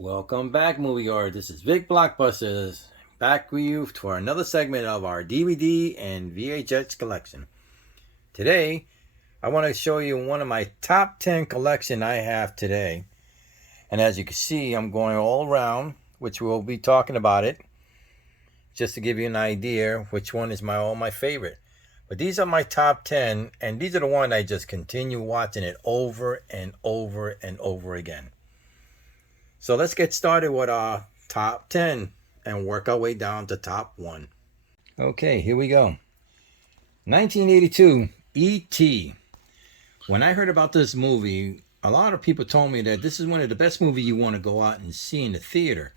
Welcome back, moviegoer. This is Vic Blockbusters back with you for another segment of our DVD and VHS collection. Today, I want to show you one of my top 10 collection I have today. And as you can see, I'm going all around, which we'll be talking about it, just to give you an idea which one is all my favorite. But these are my top 10, and these are the ones I just continue watching it over and over and over again. So let's get started with our top 10 and work our way down to top 1. Okay, here we go. 1982, E.T. When I heard about this movie, a lot of people told me that this is one of the best movies you want to go out and see in the theater.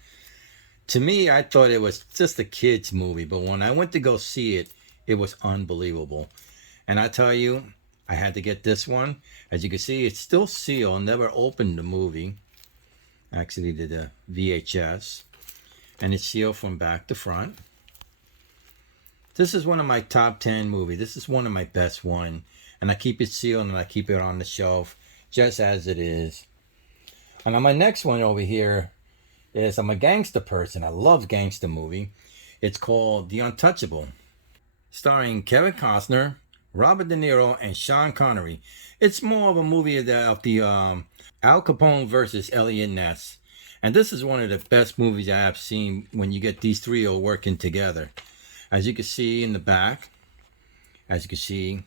To me, I thought it was just a kid's movie, but when I went to go see it, it was unbelievable. And I tell you, I had to get this one. As you can see, it's still sealed, never opened the movie. Actually did a VHS, and it's sealed from back to front. This is one of my top 10 movies. This is one of my best one, and I keep it sealed and I keep it on the shelf just as it is. And on my next one over here is, I'm a gangster person. I love gangster movie. It's called The Untouchables, starring Kevin Costner, Robert De Niro, and Sean Connery. It's more of a movie of the Al Capone versus Elliot Ness. And this is one of the best movies I have seen when you get these three all working together. As you can see in the back, as you can see,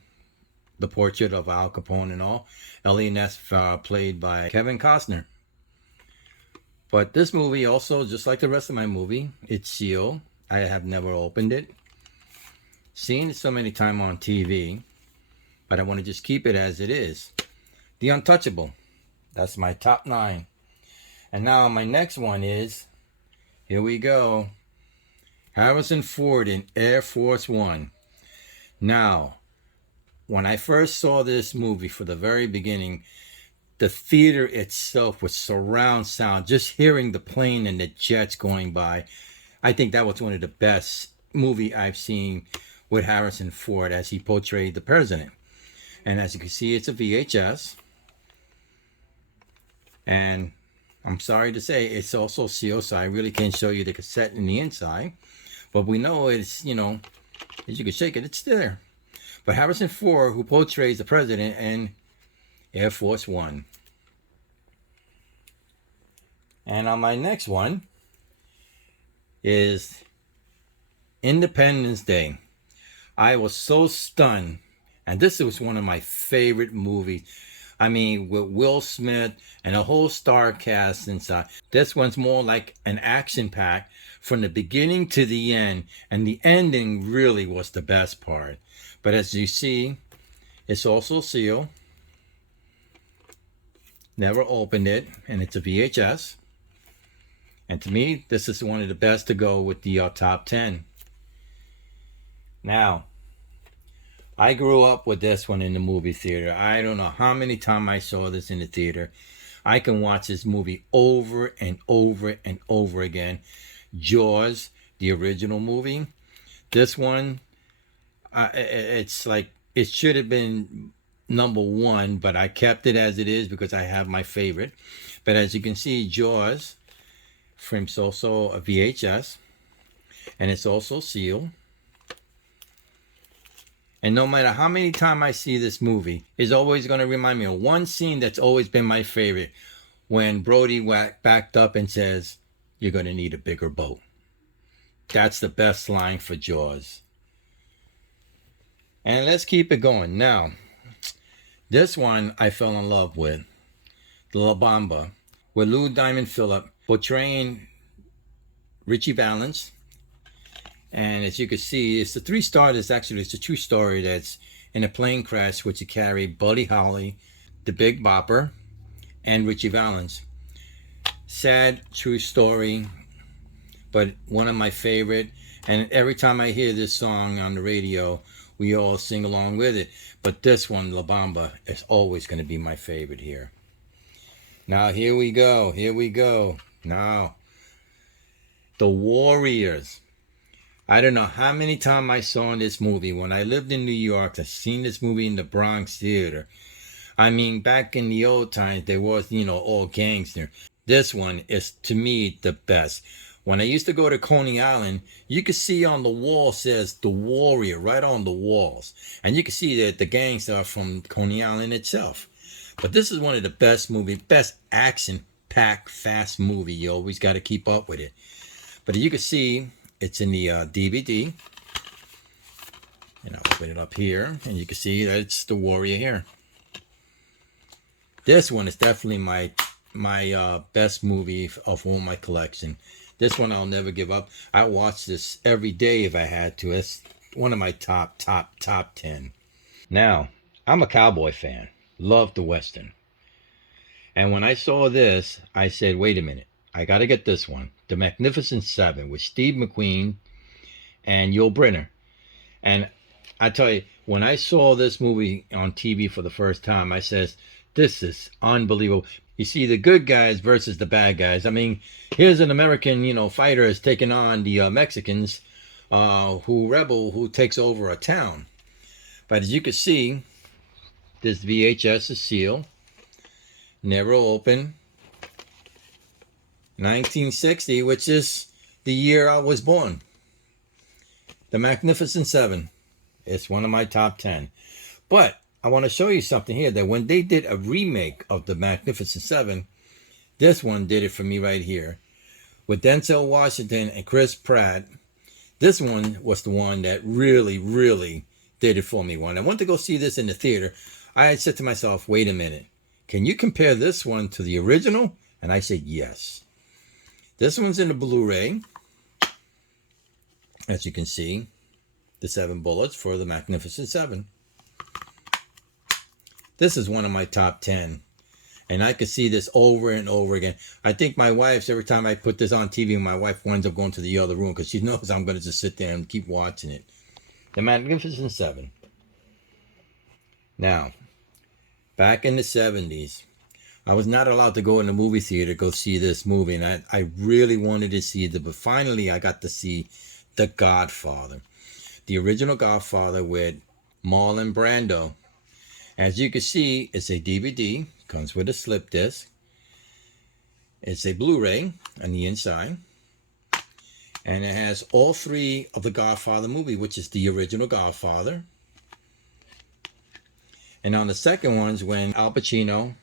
the portrait of Al Capone and all. Elliot Ness played by Kevin Costner. But this movie also, just like the rest of my movie, it's sealed. I have never opened it. Seen it so many times on TV, but I want to just keep it as it is. The Untouchable. That's my top 9. And now my next one is, here we go, Harrison Ford in Air Force One. Now, when I first saw this movie for the very beginning, the theater itself was surround sound. Just hearing the plane and the jets going by, I think that was one of the best movie I've seen with Harrison Ford as he portrayed the president. And as you can see, it's a VHS. And I'm sorry to say, it's also sealed, so I really can't show you the cassette in the inside. But we know it's, as you can shake it, it's there. But Harrison Ford, who portrays the president in Air Force One. And on my next one is Independence Day. I was so stunned, and this was one of my favorite movies. I mean, with Will Smith and a whole star cast inside. This one's more like an action pack from the beginning to the end, and the ending really was the best part. But as you see, it's also sealed. Never opened it, and it's a VHS. And to me, this is one of the best to go with the top 10. Now, I grew up with this one in the movie theater. I don't know how many times I saw this in the theater. I can watch this movie over and over and over again. Jaws, the original movie. This one, it's like, it should have been number 1, but I kept it as it is because I have my favorite. But as you can see, Jaws, frame's also a VHS, and it's also sealed. And no matter how many times I see this movie, it's always going to remind me of one scene that's always been my favorite. When Brody backed up and says, "You're going to need a bigger boat." That's the best line for Jaws. And let's keep it going. Now, this one I fell in love with. La Bamba, with Lou Diamond Phillip portraying Richie Valens. And as you can see, it's the 3-star. It's a true story that's in a plane crash which carried Buddy Holly, the Big Bopper, and Richie Valens. Sad, true story, but one of my favorite. And every time I hear this song on the radio, we all sing along with it. But this one, La Bamba, is always going to be my favorite here. Now, here we go. Now, The Warriors. I don't know how many times I saw this movie. When I lived in New York, I seen this movie in the Bronx Theater. I mean, back in the old times, there was, all gangster. This one is, to me, the best. When I used to go to Coney Island, you could see on the wall says The Warrior right on the walls. And you can see that the gangs are from Coney Island itself. But this is one of the best movie, best action-packed, fast movie. You always got to keep up with it. But you can see it's in the DVD. And I'll open it up here. And you can see that it's The Warrior here. This one is definitely my best movie of all my collection. This one I'll never give up. I watch this every day if I had to. It's one of my top 10. Now, I'm a cowboy fan. Love the Western. And when I saw this, I said, wait a minute. I got to get this one. The Magnificent Seven with Steve McQueen and Yul Brynner. And I tell you, when I saw this movie on TV for the first time, I says, this is unbelievable. You see the good guys versus the bad guys. I mean, here's an American, fighter is taking on the Mexicans who takes over a town. But as you can see, this VHS is sealed, never opened. 1960, which is the year I was born. The Magnificent Seven. It's one of my top 10. But I want to show you something here, that when they did a remake of The Magnificent Seven, this one did it for me right here. With Denzel Washington and Chris Pratt, this one was the one that really, really did it for me. When I went to go see this in the theater, I had said to myself, wait a minute, can you compare this one to the original? And I said, yes. This one's in the Blu-ray. As you can see, the 7 bullets for The Magnificent Seven. This is one of my top 10. And I could see this over and over again. I think my wife's, every time I put this on TV, my wife winds up going to the other room because she knows I'm going to just sit there and keep watching it. The Magnificent Seven. Now, back in the 70s, I was not allowed to go in the movie theater to go see this movie. And I really wanted to see it. But finally, I got to see The Godfather. The original Godfather with Marlon Brando. As you can see, it's a DVD, comes with a slip disc. It's a Blu-ray on the inside. And it has all 3 of the Godfather movie, which is the original Godfather. And on the second one's when Al Pacino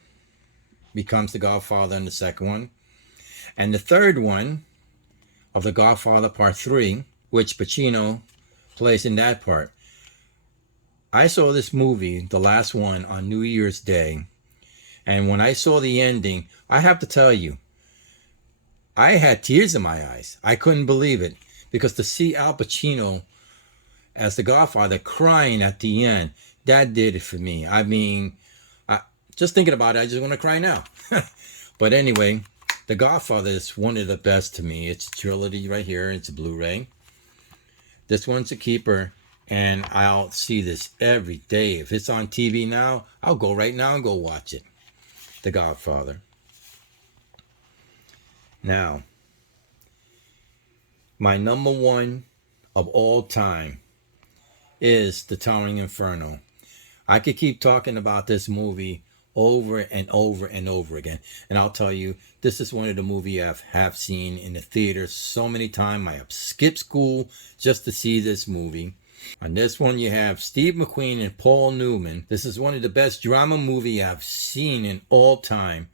becomes the Godfather in the second one. And the third one of the Godfather Part 3, which Pacino plays in that part. I saw this movie, the last one, on New Year's Day. And when I saw the ending, I have to tell you, I had tears in my eyes. I couldn't believe it. Because to see Al Pacino as the Godfather crying at the end, that did it for me. I mean, just thinking about it, I just want to cry now. But anyway, The Godfather is one of the best to me. It's a trilogy right here. It's a Blu-ray. This one's a keeper. And I'll see this every day. If it's on TV now, I'll go right now and go watch it. The Godfather. Now, my number 1 of all time is The Towering Inferno. I could keep talking about this movie over and over and over again. And I'll tell you, this is one of the movies I have seen in the theater so many times. I have skipped school just to see this movie. On this one, you have Steve McQueen and Paul Newman. This is one of the best drama movies I've seen in all time.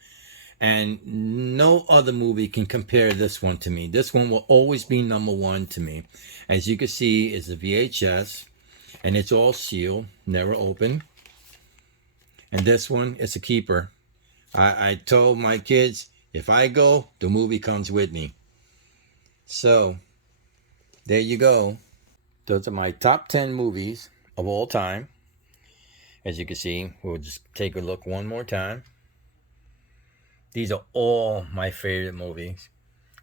And no other movie can compare this one to me. This one will always be number 1 to me. As you can see, it's a VHS. And it's all sealed, never open. And this one is a keeper. I told my kids, if I go, the movie comes with me. So, there you go. Those are my top 10 movies of all time. As you can see, we'll just take a look one more time. These are all my favorite movies.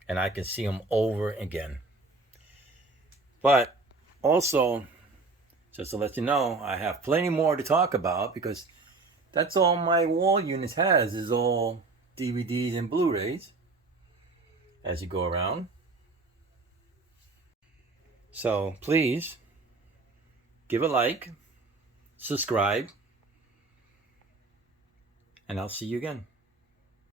And I can see them over again. But also, just to let you know, I have plenty more to talk about because that's all my wall units has is all DVDs and Blu-rays as you go around. So please give a like, subscribe, and I'll see you again.